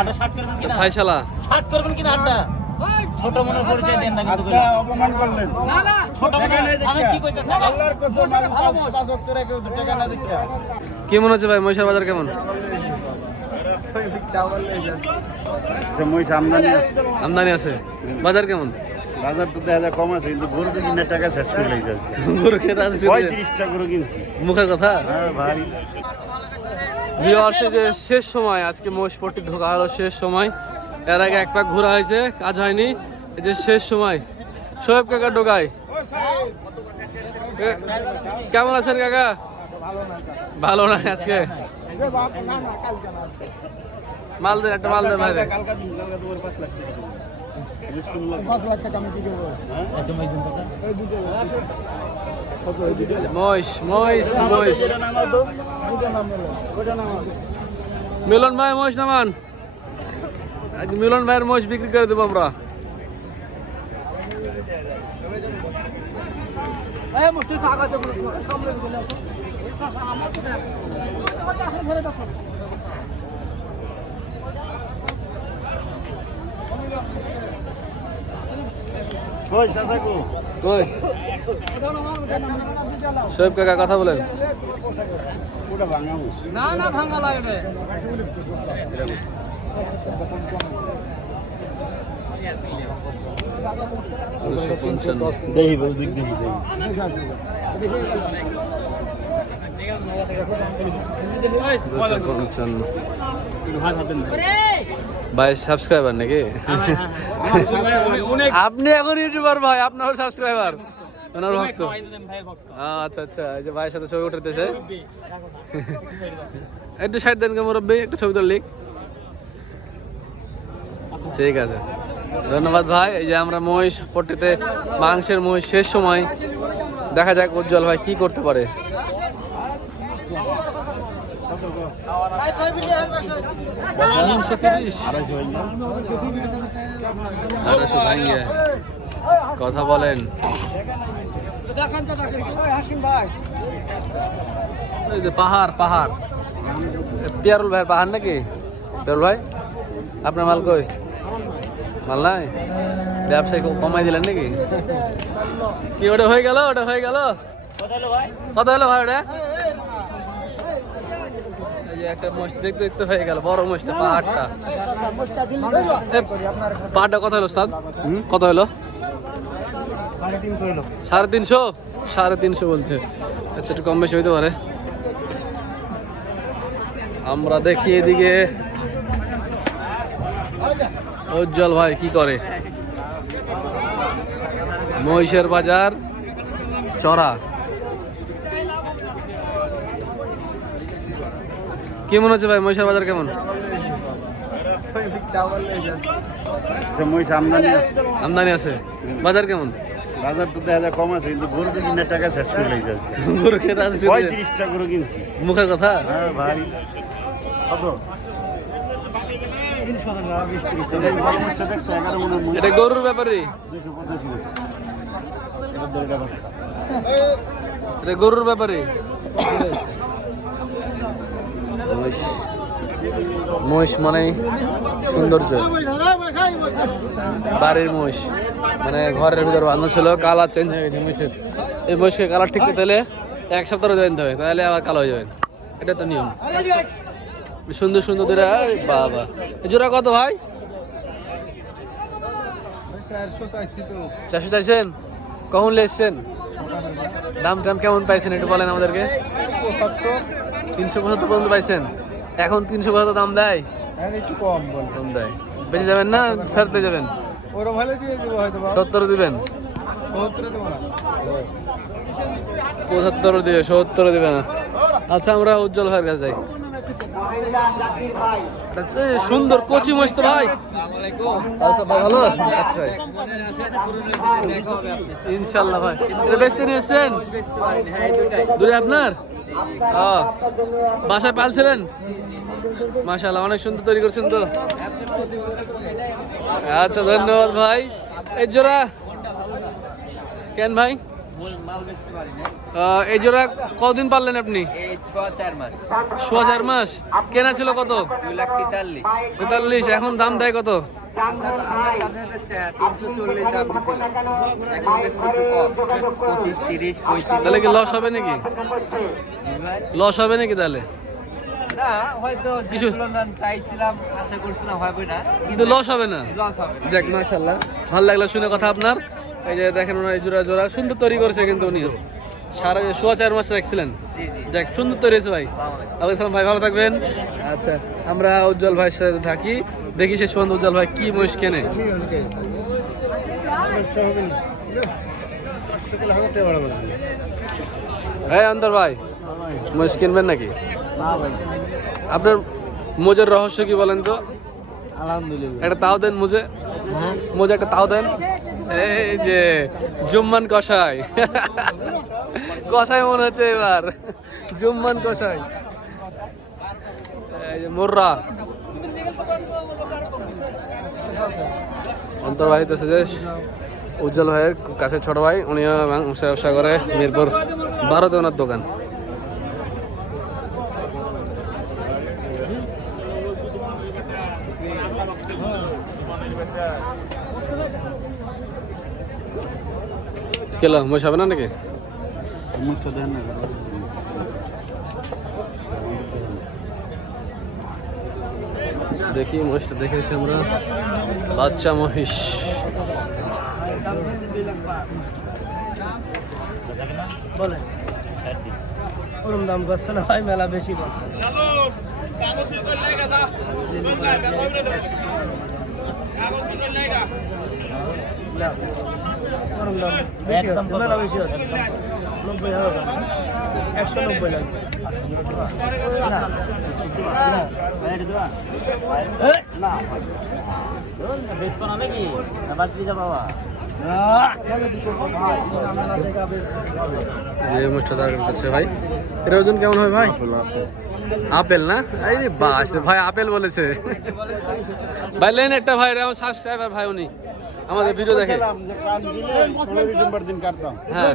আটা 60 করবেন কিনা ফাইসালা 60 করবেন কিনা আটা ছোট মনে পরিচয় দেন না কিন্তু আজকে অপমান করলেন না না ছোট মনে আমি কি কইতাছি আল্লাহর কসম আমি 5 ওয়াক্ত রেখে 2 টাকা না দিতে কি মনে হচ্ছে ভাই মহিষের বাজার কেমন? সময় আমদানি আছে আমদানি আছে, বাজার কেমন? বাজার তো দেখা কম আছে কিন্তু গরু তো কিনে টাকা শেষ করে লেগে আছে গরু খেতে আছে 35 টাকা গরু কিনছি মুখের কথা। হ্যাঁ ভাই ভিউয়ার্স, যে শেষ সময় আজকে মহিষপট্টি ঢোকা হলো শেষ সময়। এর আগে এক পাক ঘোরা হয়েছে, কাজ হয়নি। এই যে শেষ সময় শোয়েব কাকা ঢোকায়। কেমন আছেন কাকা? ভালো না আজকে? মাল দেন, একটা মাল দেন বাইরে। কালকা তোমার 5 লাখ টাকা 5 লাখ টাকা আমি কি দেবো? মহিষ মহিষ মহিষ মিলন ভাই মহিষ নামান। আজ মিলন ভাইয়ের মহিষ বিক্রি করে দেবো আমরা। কই চাচাকো কই শোয়েব কাকা কথা বলেন। ওটা ভাঙামু না না ভাঙা লাগে না 255 দেই বল দিক দিই ভাই সাবস্ক্রাইবার নাকি? আপনি এখন ইউটিউবার ভাই, আপনার সাবস্ক্রাইবার, ওনার ভক্ত। আচ্ছা আচ্ছা, এই যে ভাইয়ের সাথে ছবি উঠাতেছে। একটু সাইড দেন কে মুরব্বী, একটু ছবি তুললি। ঠিক আছে, ধন্যবাদ ভাই। এই যে আমরা মহিষ পট্টিতে মাংসের মহিষ শেষ সময়, দেখা যাক উজ্জ্বল ভাই কি করতে পারে। কথা বলেন। এই যে পাহাড় পাহাড়, পিয়ারুল ভাইয়ের পাহাড় নাকি? পিয়ারুল ভাই আপনার মাল কই? মাল নাই, ব্যবসায়ী কমাই দিলেন নাকি? কি ওটা হয়ে গেল? ওটা হয়ে গেল? কত হলো ভাই ওটা? একটা মোষ দেখতে দেখতে হয়ে গেল, বড় মোষটা, পাহাড়টা। পাহাড়টা কত হলো সাদ? কত হলো? 350। 350 বলছে। আচ্ছা, একটু কম বেশি হইতে পারে। আমরা দেখি এদিকে উজ্জ্বল ভাই কি করে। মহিষের বাজার চড়া। কি মনে হচ্ছে ভাই মহিষের বাজার কেমন? সময় আমদানি আছে আমদানি আছে, বাজার কেমন? বাজার তো দেখা কম আছে কিন্তু গরু তো কিনে টাকা শেষ করে লেগে আছে গরু খেতে আছে 35 টাকা গরু কিনছি মুখের কথা। হ্যাঁ ভাই কত 300 টাকা 20 30 টাকা বড় মাছ দেখছো 11 মনের মহিষ এটা গরুর ব্যাপারে, 285 এটা দরজা বাচ্চা এটা গরুর ব্যাপারে। মহিষ মহিষ মানে সৌন্দর্য, বাড়ির মহিষ, মানে ঘরের ভিতরে বাঁধা ছিল, কালার চেঞ্জ হয়ে গেছে মহিষের। এই মহিষকে কালার ঠিক করতে হলে 1 সপ্তাহ জানতে হবে, তাহলে আবার কালো হয়ে যাবে। এটা তো নিয়ম। সুন্দর সুন্দর দুটা। বাবা, জোড়া কত ভাই? 400 চাইছেন? কখন এসছেন? দাম টাম কেমন পাইছেন একটু বলেন আমাদেরকে। 375 পর্যন্ত পাইছেন? এখন 375 দাম দেয়? একটু কম বল কম দেয়। বেঁচে যাবেন না ফেরতে যাবেন? ওরা ভালো দিয়ে দেবো হয়তো 70 দিবেন? 70 দেবো না 75 দিবে, 70 দিবে না। আচ্ছা, আমরা উজ্জ্বল ভাইয়ের কাছে যাই। সুন্দর কচি মহিষ তো ভাই। আচ্ছা ভাই, ভালো আচ্ছা ইনশাল্লাহ ভাই। এটা বেচতে নিয়ে এসছেন? দূরে আপনার? বাসায় পালছিলেন? মাশাআল্লাহ, অনেক সুন্দর তৈরি করছেন তো। আচ্ছা, ধন্যবাদ ভাই। এই জোড়া কেন ভাই? এই জোড়া কতদিন পারলেন আপনি? এই 4 মাস। 4 মাস। কেনা ছিল কত? 2,43,000। 43। এখন দাম দেয় কত? 340 দাম দিছিল, এখন দেখছি একটু কম, 25, 30, 35। তাহলে কি লস হবে নাকি? লস হবে নাকি তাহলে? না, হয়তো কিছু চাইছিলাম, আশা করছিলাম হবে না, কিন্তু লস হবে না। লস হবে না। যাক মাশাআল্লাহ, ভালো লাগলো শুনে কথা আপনার। এই যে দেখেন ওনার এই জোড়া জোড়া সুন্দর তৈরি করেছে কিন্তু উনি সারা 4 মাস রাখছিলেন। যাক সুন্দর তৈরি হয়েছে ভাই। আলাইকুম ভাই, ভালো থাকবেন। আচ্ছা, আমরা উজ্জ্বল ভাইয়ের সাথে থাকি, দেখি শেষ পর্যন্ত উজ্জ্বল ভাই কি মহিষ কেনে। হ্যাঁ অন্তর ভাই, মহিষ কিনবেন নাকি? আপনার মোজের রহস্য কি বলেন তো? আলহামদুলিল্লাহ। একটা তাও দেন মুজে, মোজে একটা তাও দেন। এই যে জুম্মান কষাই, কষাই মনে হচ্ছে এবার, জুম্মান কষাই। এই যে মোর্রা অন্তর্বাহিত হচ্ছে যে উজ্জ্বল ভাইয়ের কাছে ছোট ভাই, উনিও ব্যবসা করে মিরপুর 12তে ওনার দোকান। কেলো মহিষ হবে না নাকি? দেখি মহিষটা দেখেছি আমরা, বাচ্চা মহিষ। বলেন ওরম দাম করছে না ভাই, মেলা বেশি বলছে। ওরম দাম বেশি হচ্ছে, মেলা বেশি হচ্ছে। 90,000 দাম, 190 লাগবে। যে মুষ্টা তার কাছে ভাই, এর ওজন কেমন হবে ভাই? আপেল না? এই রে বাস ভাই, আপেল বলেছে ভাই। লেন একটা ভাই, আমার সাবস্ক্রাইবার ভাই, উনি আমাদের ভিডিও দেখে। হ্যাঁ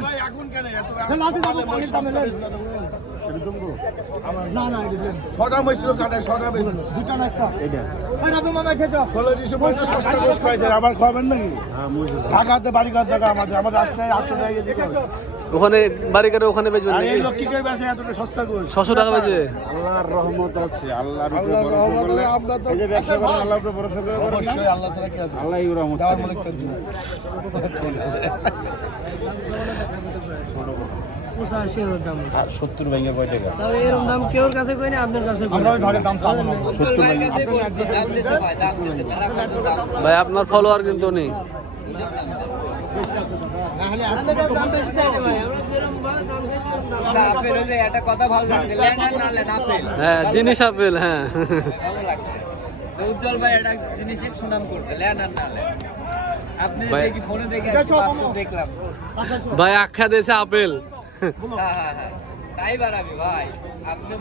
ছটা মহিষ কাটায়, ছটা দুটা না একটা। আবার খাবেন নাকি? ঢাকাতে বাড়ি কার টাকা আমাদের, আমার রাস্তায় 800 টাকা কেজি করে। ওখানে বাড়ি করে ওখানে বেচবেন আর নাকি? এই লোক কি করে বেচে এতটা সস্তা করে? 600 টাকা বেচবে। আল্লাহর রহমত আছে, আল্লাহর উপরে আল্লাহর ভরসা রহমতে করলে, আমরা তো এই যে ব্যবসা করেন আল্লাহর উপরে ভরসা করে করেন না? অবশ্যই আল্লাহ ছাড়া কি আছে? আল্লাহই রহমত দেওয়ার করে। মালিকটা দিন। 85,000 দাম। 70 ভেঙে কয় টাকা? তাহলে এরকম দাম কেউর কাছে কই না, আপনার কাছে কই। আমরা ওই ভাগে দাম চাবো না। ভাই আপনার ফলোয়ার কিন্তু নেই। আপনাদের দাম বেশি চাই না ভাই, আমরা যেরকম ভাবে দাম চাই আপেল হলে একটা কথা ভালো লাগছে, লেন আর না লেন আপেল। হ্যাঁ জিনিস আপেল, হ্যাঁ ভালো লাগছে। উজ্জ্বল ভাই একটা জিনিসের সুনাম করছে, লেন আর না লেন। আপনি ভাই- দেখি ফোনে দেখে বাস্তব দেখলাম। ভাই আখ্যা দিয়েছে আপেল। হ্যাঁ, তাই বাড়াবি ভাই। আপনি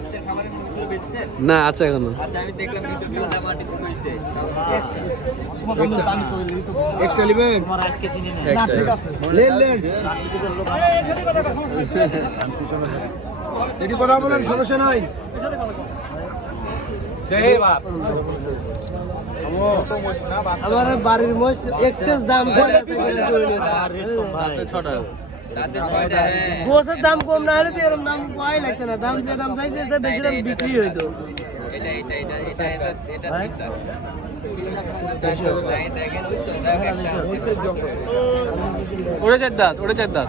আপনার খামারের মুরগিগুলো বেচছেন? না আছে এখনো। আচ্ছা, আমি দেখলাম ভিতরে কাদা মাটি কইছে। একটা নেবেন? তোমার আজকে চিনি না। না ঠিক আছে, লেন লেন। এটি কথা বলেন, সমস্যা নাই। আমার বাড়ির মোষ এক্সেস দাম চলে আছে। রাতে 6টা। গোসের দাম কম না হলে তো এরকম দাম পাওয়াই লাগতো না। দাম যে দাম চাইছে সে বেশি দাম বিক্রি হইতো। ওরে চার দাঁত, ওরে চার দাঁত।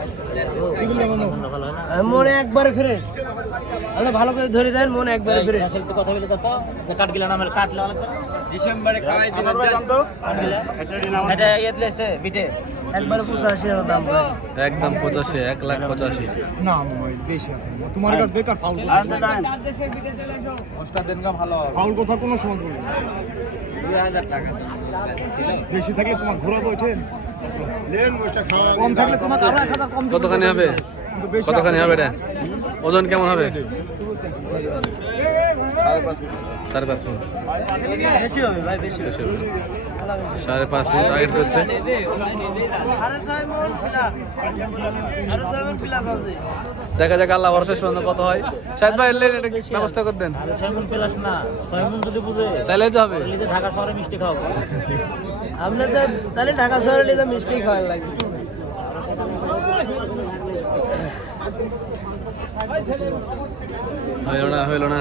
মনে একবারে ফ্রেশ, আমরা ভালো করে ধরে দেন, মনে একবারে ফ্রেশ। কথা বলে কত কাট গিলা নামের কাট লাগা ডিসেম্বরে খাওয়াই দিবেন তো এটা ইয়েতলেছে বিটে একবারে 85,000 দাম ভাই। একদম 85, 1,85,000। না মামা বেশি আছে, তোমার কাছে বেকার ফাউল ফাউল কথা কোনো সময় বলবে না। 2000 টাকা ছিল বেশি থাকলে তোমার ঘোরাবো ওঠেন, লেন মোষটা খাওয়া কম থাকলে তোমার আরো 1000 কম দিতে কতখানি হবে? কিন্তু বেশি কতখানি হবে এটা? ওজন কেমন হবে? 5.5 মন। বেশি হবে ভাই, বেশি হবে। 5.5 মন টার্গেট করছে। আরে 6 মন প্লাস, আরে 6 মন প্লাস আছে। দেখা যাক আল্লাহ ভরসা শেষ পর্যন্ত কত হয়। শাহেদ ভাই এলে এটা ব্যবস্থা করে দেন। আরে 6 মন প্লাস না, 6 মন যদি বুঝে তাইলেই তো হবে। তাহলে ঢাকা শহরে মিষ্টি খাওয়াবো। আমরা তো তাহলে ঢাকা শহরে নিয়ে মিষ্টি খাওয়া লাগবে। হইল না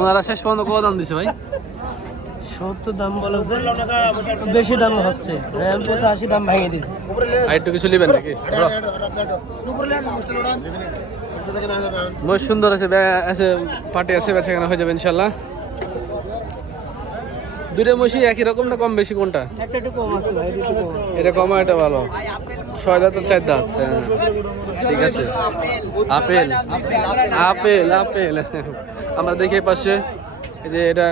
ওনারা শেষ পর্যন্ত কত দাম দিছে ভাই? 70 দাম বলেছে, বেশি দাম হচ্ছে। আমি 85 দাম ভাঙিয়ে দিছি। আর একটু কিছু নেবেন নাকি? মহিষ সুন্দর আছে, পাটি আছে, বেচা কেনা হয়ে যাবে ইনশাল্লাহ। দুইটা মহিষই একই রকম না কম বেশি কোনটা? একটা একটু কম আছে ভাই, একটু কম। এটা কম এটা ভালো। 6 দাঁত আর 4 দাঁত, হ্যাঁ ঠিক আছে। আপেল আপেল আপেল আমরা দেখি এই পাশে, এই যে এটা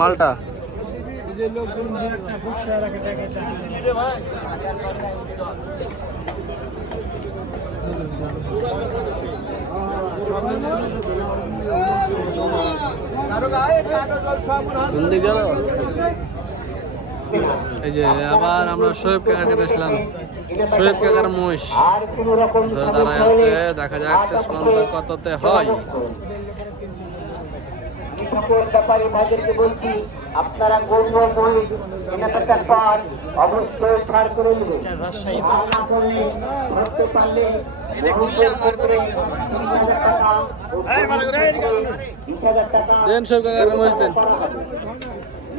মালটা। গেল এই যে আবার আমরা শোয়েব কাকার কাছে আসলাম। শোয়েব কাকার মহিষ ধরে দাঁড়ায় আছে, দেখা যাক শেষ পর্যন্ত কততে হয়। ব্যাপারী ভাইদেরকে বলছি, আপনারা গৌর মহিষ কেনাকাটার পর অবশ্যই ছাড় করে নেবেন। না করলে ধরতে পারলে 20,000 টাকা দেন শোয়েব কাকার মহিষ দেন।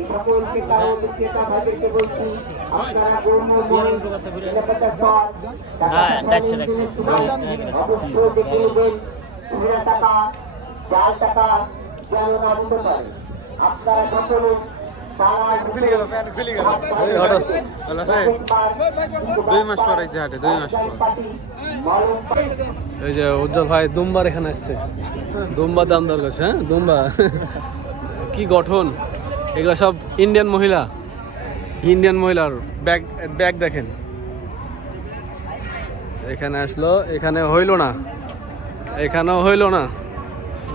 সকল ক্রেতা ও বিক্রেতা ভাইদেরকে বলছি, আপনারা গৌর মহিষ কেনাকাটার পর অবশ্যই দেখে নেবেন 2,000 টাকা 4 টাকা যেন না দিতে পারে। আপনারা সকলে এই যে উজ্জ্বল ভাই দুম্বার এখানে আসছে, দুম্বা দাম দর করছে। হ্যাঁ দুম্বা কি গঠন, এগুলো সব ইন্ডিয়ান মহিলা, ইন্ডিয়ান মহিলার ব্যাগ ব্যাগ দেখেন। এখানে আসলো, এখানে হইল না, এখানেও হইল না,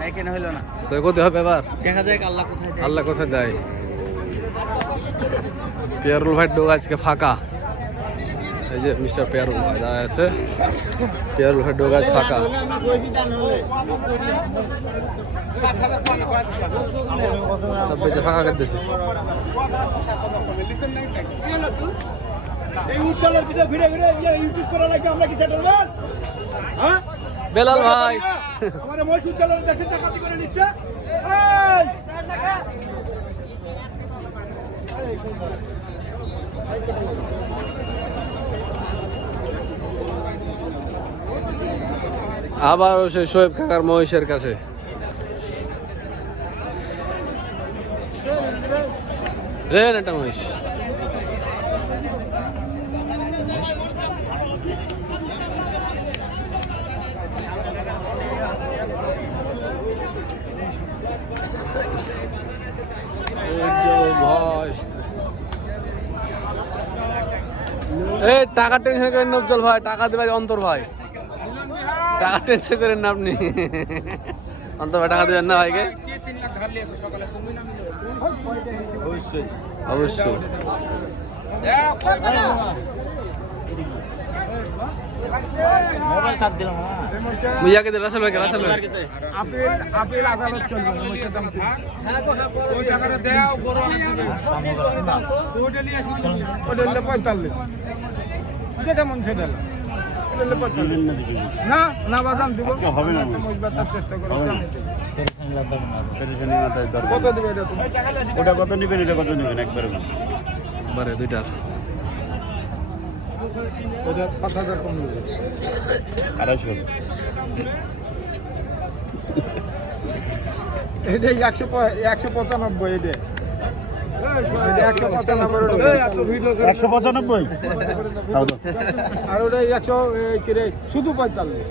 এখানে হলো না। তো করতে হবে এবার, দেখা যাক আল্লাহ কোথায় দেয়। আল্লাহ কোথায় দেয়। পেয়ারুল ভাই ডোক আজকে ফাঁকা। এই যে মিস্টার পেয়ারুল ভাই দাঁড়ায় আছে, পেয়ারুল ভাই ডোক আজ ফাঁকা। সব বেঁচে ফাঁকা করতেছে। বেলাল ভাই আবার সে শোয়েব কাকার মহিষের কাছে। রেন একটা মহিষ, ভাই এই টাকা টেনশন করেন না উজ্জ্বল ভাই, টাকা দেবে অন্তর ভাই, টাকা টেনশন করেন না আপনি। অন্তর ভাই টাকা দেবেন না ভাইকে? অবশ্যই অবশ্যই। মোবাইল কাট দিলাম না। মুইয়াকে দে রাসেল ভাইকে, রাসেল ভাই আপেল আপেল আদালত চলবে না, মহিষের দাম ঠিক। ওই টাকাটা দেও, বড় দিবে। ওটা নিয়ে আসি, ওটা হলো 45। যেটা মন সেটা না, এটা হলো 45। না না বাদাম দিব হবে না, মহিষ বাতার চেষ্টা করো। পেরেশানি মাথায় দরকার। কত দিবে এটা তুমি? ওটা কত নেবেন, এটা কত নেবেন একবারে বলুন। বারে দুইটার এটা 5,000 কম দিবে। 250। এটা 195 এটা। 195 আর ওটা 100 কিরে শুধু 45।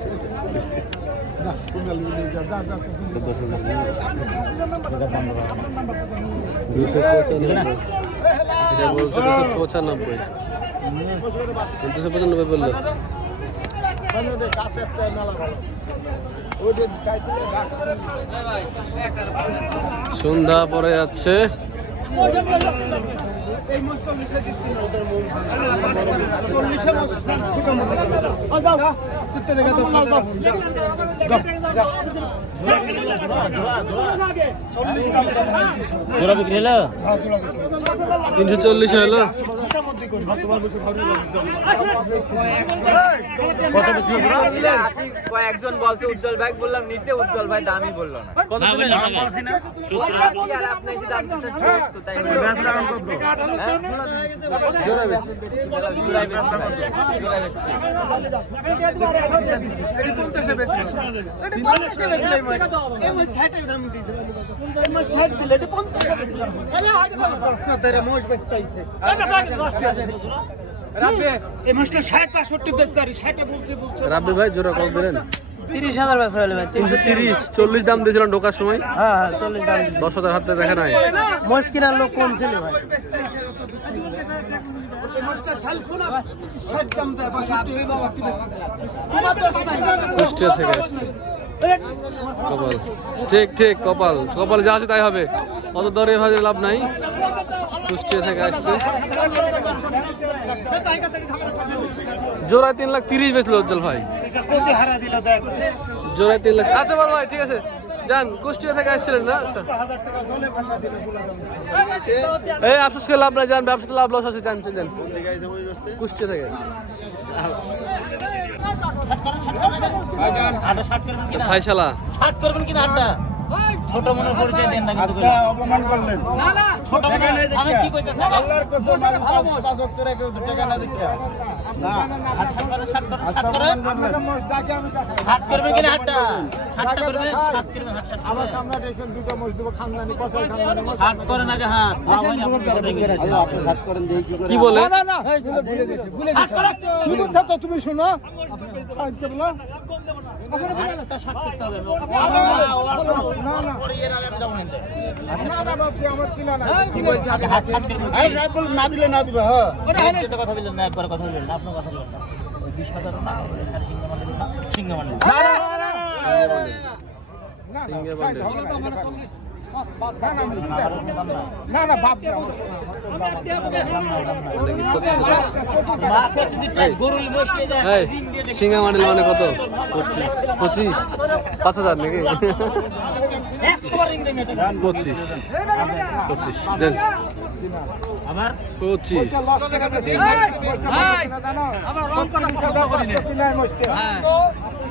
যা তুমি নিয়ে যা যা যা। 295 এটা বলছে 295, 295 বললো। কাছে একটা নালা ভালো। সন্ধ্যা পড়ে যাচ্ছে। জোড়া বিক্রি হলো 340 হলো। কত বিক্রি হলো? কয়েকজন বলছে উজ্জ্বল ভাই, বললাম নিতে, উজ্জ্বল ভাই দামই বললো না। কত দিলেন? আর আপনি এসে দাম দিতে ছোট, তাই বললো। জোড়া বেশি। জোড়ায় বেচছি ভাই, জোড়ায় রাব্বি ভাই জোড়া কত দিলেন? 30,000 বেচা হলো ভাই। 330। 40 দাম দিয়েছিলেন ঢোকার সময়। হ্যাঁ হ্যাঁ 40 দাম দিছি। 10,000 হাতে দেখা নাই। মোষ কেনার লোক কম ছিল ভাই। কুষ্টিয়া থেকে আসছে। কপাল ঠিক ঠিক, কপাল কপালে যা আছে তাই হবে, অত দরে ভাবে লাভ নাই। কুষ্টিয়া থেকে আসছে। জোড়ায় 3,30,000 বেচলো উজ্জ্বল ভাই। জোড়ায় 3,00,000। আচ্ছা বড় ভাই ঠিক আছে, যান। কুষ্টিয়া থেকে আসছিলেন না? আচ্ছা এই আফসোস করে লাভ নাই, যান। ব্যবসাতে লাভ লস আছে, যান যান। কুষ্টিয়া থেকে। আটা 60 করবেন কিনা? ফাইসালা 60 করবেন কিনা আটা? ছোট মনে পরিচয় দেন না কিন্তু। অপমান করলেন। ছোট মনে আমি কি কইতাছি? আল্লাহর কসম আমি 5 বছর আগে টাকা না দিকে না 60 করেন। 60 করবেন কিনা আটা? 60 করবেন, 60 করবেন, 60 আমার সামনে দেখবেন দুটো মস দেব, খানদানি কসাই খানদানি মস। 60 করেন আগে হাত। আপনি ঘাট করেন দেখি কি করে। কি বলে? না না ভুলে গেছি ভুলে গেছি। কি বলছো তো তুমি শুনো? শান্তি বলো। হাতটা 60 করতে হবে। না না ওর এর আগে আমি যাব না। না না বাপু আমার কিনা না। কি বলছ আগে হাত 60 করবেন? আরে রাত বলে না দিলে না দিবে। হ্যাঁ যেটা কথা বললেন না, একবার কথা বললেন না, আপনার কথা বললেন না। 20,000 না, সিংহ মানে না। সিঙ্গে বান্ডেল। না না বাপ মানে কি 25,000? মাকে যদি গরুল বসিয়ে যায় এই সিঙ্গা মান্ডেল মানে কত? 25। 5,000 নাকি? 100 রিং দেন এটা। 25 দেন। আবার 25। আবার রং কথা কথা করি না। কিনাই মস্তে। হ্যাঁ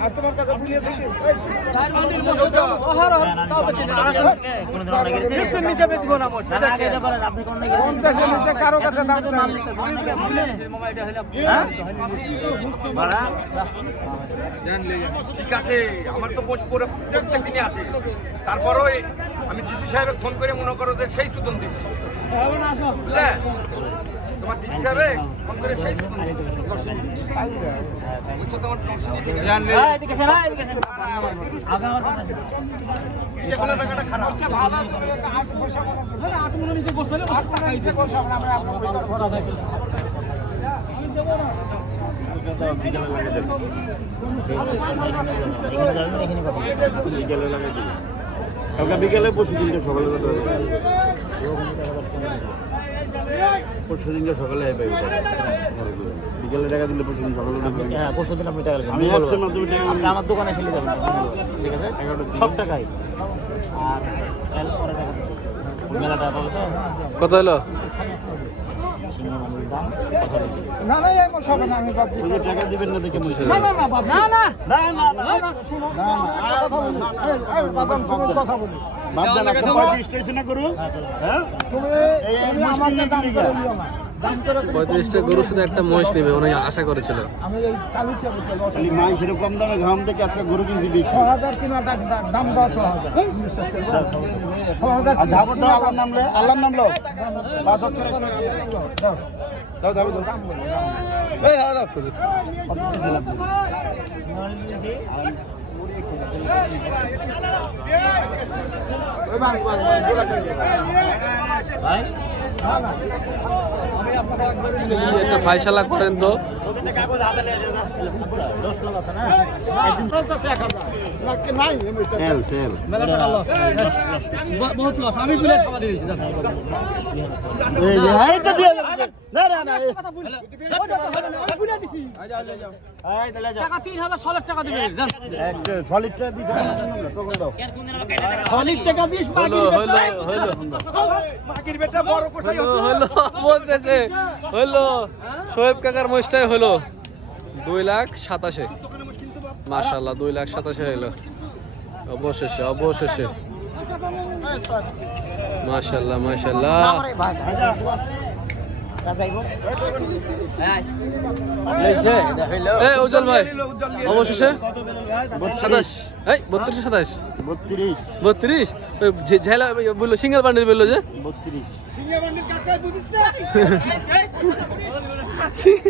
আর তোমার কাছে বুঝিয়ে দিছি। চার বান্ডিল বসে ওহর তাও বসে না। কোন ধরনের গেছে? একটু নিচে বেচবো না মোশ। আগে দিতে পারেন আপনি কোন গেছে? 50 এর নিচে কারো কাছে দাম তো চাই। নাম লিখতে আমি ভুলে মোবাইলটা হলো হ্যাঁ ভাড়া ঠিক আছে, আমার তো পোস্ট করে প্রত্যেক দিনই আসে। তারপরও আমি ডিসি সাহেবের ফোন করে মনে করো যে সেই চুতন দিছি, বুঝলে? তোমার ডিসি সাহেবে ফোন করে সেই চুতন দিছি। বুঝছো তোমার জানলে হ্যাঁ এদিকে ফেরা এদিকে আগে আমার কথা এটা কোনো টাকাটা খারাপ। আটমনে নিচে বসলে নিচে বসে আমরা আপনার পয়সা ভরা দেব। বিকেলে লাগে দেন। বিকেলে লাগে দেন। কালকে বিকেলে, পরশু দিনকে সকালে কথা হবে। পরশু দিনকে সকালে আই পাইবে ঘরে করে। বিকেলে টাকা দিলে পরশু দিন সকালে উঠে যাবে। হ্যাঁ পরশু দিন আপনি টাকা আমি অ্যাপসের মাধ্যমে টাকা আপনি আমার দোকানে চলে যাবেন, ঠিক আছে? সব টাকাই আর পরে টাকা মেলা টাকা পাবো তো কত হলো? দাম না না এই মশ হবে না আমি বাপ। ওই যে টাকা দিবেন না দেখে মুছে না না না বাপ। না না না না শুনো না কথা বলি। এই বাদাম শুনো কথা বলি। বাদ দেন। আপনি 35 স্টেশনে করুন। হ্যাঁ তুমি আমাকে দাম করে দিও না। দাম করে 35টা গরুর সাথে একটা মহিষ নেবে, উনি আশা করেছিল। আমি এই কালি চাবো চলো। খালি মাই সেরকম দামে ঘাম থেকে আজকে গরু কিনছি বেশি। 6000 কিনা দাম দাও 6000। বিশ্বাস করো। 6000 আর ধাবর দাও আল্লাহর নাম লে, আল্লাহর নাম লো। 5 অক্ষরে দাও। দাও দাও দাও। এই দাও দাও। ওই বাং বাং জোড়া করে। ভাই না না আমি কি একটা ফাইসালা করেন তো। তেল তেল বহুত লস আমি বুলে খাওয়া দিয়েছি টাকা 3000 টাকা দিবে সলিডটা দিতে সলিড টাকা দিস হলো অবশেষে হলো শোয়েব কাকার মহিষটাই হলো 2,27,000 মাশাআল্লাহ 2,27,000 হলো অবশেষে মাশাআল্লাহ এই উজ্জ্বল ভাই অবশেষে 27 এই 32 32 ঝেলা বললো সিঙ্গেল বান্ডিল বললো যে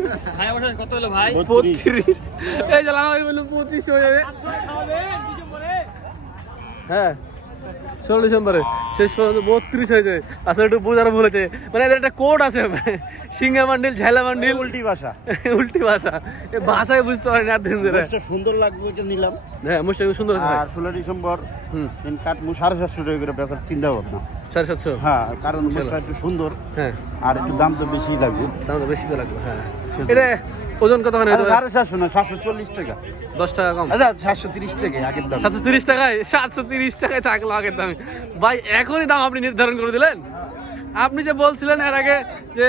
32 কত হলো ভাই 32 এই জ্বালা আমি বললাম 25 হয়ে যাবে হ্যাঁ 16 ডিসেম্বরে শেষ পর্যন্ত 32 হয়েছে আসলে একটু বোঝার ভুল হয়েছে মানে এদের একটা কোড আছে সিঙ্গা বান্ডিল ঝালা বান্ডিল উল্টি ভাষা উল্টি ভাষা এই ভাষায় বুঝতে পারি না দিন ধরে এটা সুন্দর লাগবে এটা নিলাম হ্যাঁ মুশটা সুন্দর আছে আর 16 ডিসেম্বর হুম দিন কাট মু 750 টাকা করে বেচার চিন্তা ভাবনা 750 হ্যাঁ কারণ মুখটা একটু সুন্দর হ্যাঁ আর একটু দাম তো বেশি লাগবে দাম তো বেশি তো লাগবে হ্যাঁ এটা ওজন কত হয় 750 না 740 টাকা 10 টাকা কম আচ্ছা 730 টাকা আগের দাম 730 টাকায় 730 টাকায় থাকলো আগের দামে ভাই এখনই দাম আপনি নির্ধারণ করে দিলেন আপনি যে বলছিলেন এর আগে যে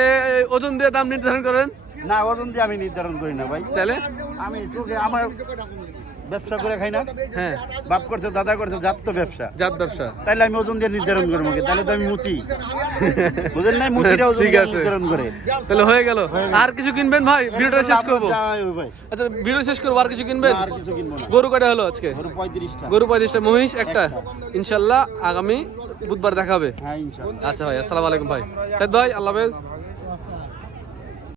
ওজন দিয়ে দাম নির্ধারণ করেন না ওজন দিয়ে আমি নির্ধারণ করি না ভাই তাহলে আমি তোকে আমার ব্যবসা করে খাই না হ্যাঁ বাপ করছে দাদা করছে জাত তো ব্যবসা জাত ব্যবসা তাইলে আমি ওজন দিয়ে নির্ধারণ করবো কি? তাহলে তো আমি মুচি বুঝলেন না মুচিটা ওজন ঠিক দিয়ে আছে। নির্ধারণ করে তাহলে হয়ে গেল আর কিছু কিনবেন ভাই ভিডিওটা শেষ করবো যাই হোক ভাই আচ্ছা ভিডিও শেষ করবো আর কিছু কিনবেন আর কিছু কিনবো না গরু কয়টা হলো আজকে গরু 35টা গরু 35টা মহিষ একটা ইনশাল্লাহ আগামী বুধবার দেখা হবে হ্যাঁ ইনশাআল্লাহ আচ্ছা ভাই আসসালামু আলাইকুম ভাই সাইদ ভাই আল্লাহ হাফেজ